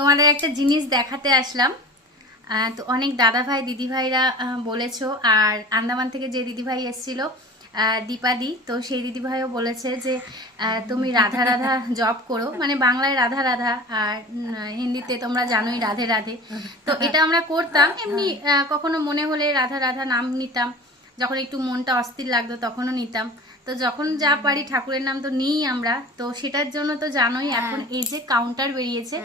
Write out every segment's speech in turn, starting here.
তোমাদের একটা জিনিস দেখাতে আসলাম। তো অনেক দাদা ভাই দিদি ভাইরা বলেছো, আর আন্দামান থেকে যে দিদি ভাই এসেছিল দীপাদি, তো সেই দিদি ভাইও বলেছে যে তুমি রাধা রাধা জব করো, মানে বাংলায় রাধা রাধা আর হিন্দিতে তোমরা জানোই রাধে রাধে। তো এটা আমরা করতাম এমনি, কখনো মনে হলে রাধা রাধা নাম নিতাম, যখন একটু মনটা অস্থির লাগতো তখনও নিতাম। তো যখন যা পারি ঠাকুরের নাম তো নিই আমরা, তো সেটার জন্য তো জানোই এখন এই যে কাউন্টার বেরিয়েছে।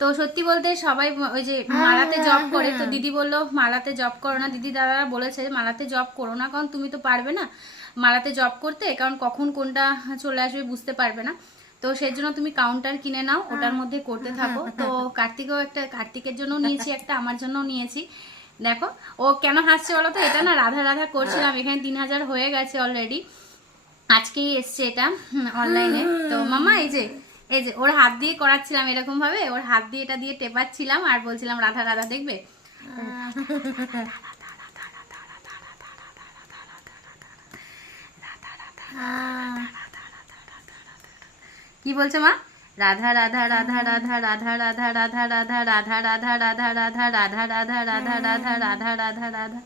তো সত্যি বলতে সবাই ওই যে মালাতে জব করে, তো দিদি বললো মালাতে জব করো না, দিদি দাদারা বলেছে মালাতে জব করো না, কারণ তুমি তো পারবে না মালাতে জব করতে, কারণ কখন কোনটা চলে আসবে বুঝতে পারবে না। তো সেই জন্য তুমি কাউন্টার কিনে নাও, ওটার মধ্যে করতে থাকো। তো কার্তিকের জন্য নিয়েছি একটা, আমার জন্যও নিয়েছি। দেখো ও কেন হাসছে বলো তো, এটা না রাধা রাধা করছিলাম, এখানে 3000 হয়ে গেছে অলরেডি, আজকেই এসছে এটা অনলাইনে। তো মামা এই যে ওর হাত দিয়ে করাচ্ছিলাম, এরকম ভাবে ওর হাত দিয়ে এটা দিয়ে টেপাচ্ছিলাম আর বলছিলাম রাধা রাধা, দেখবে কি বলছো মা? রাধা রাধা রাধা রাধা রাধা রাধা রাধা রাধা রাধা রাধা রাধা রাধা রাধা রাধা রাধা রাধা রাধা রাধা রাধা।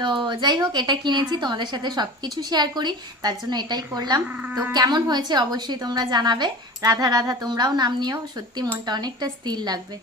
তো যাই হোক, এটা কিনেছি তোমাদের সাথে সবকিছু শেয়ার করি, তার জন্য এটাই করলাম। তো কেমন হয়েছে অবশ্যই তোমরা জানাবে। রাধা রাধা তোমরাও নাম নিও, সত্যি মনটা অনেকটা স্থির লাগবে।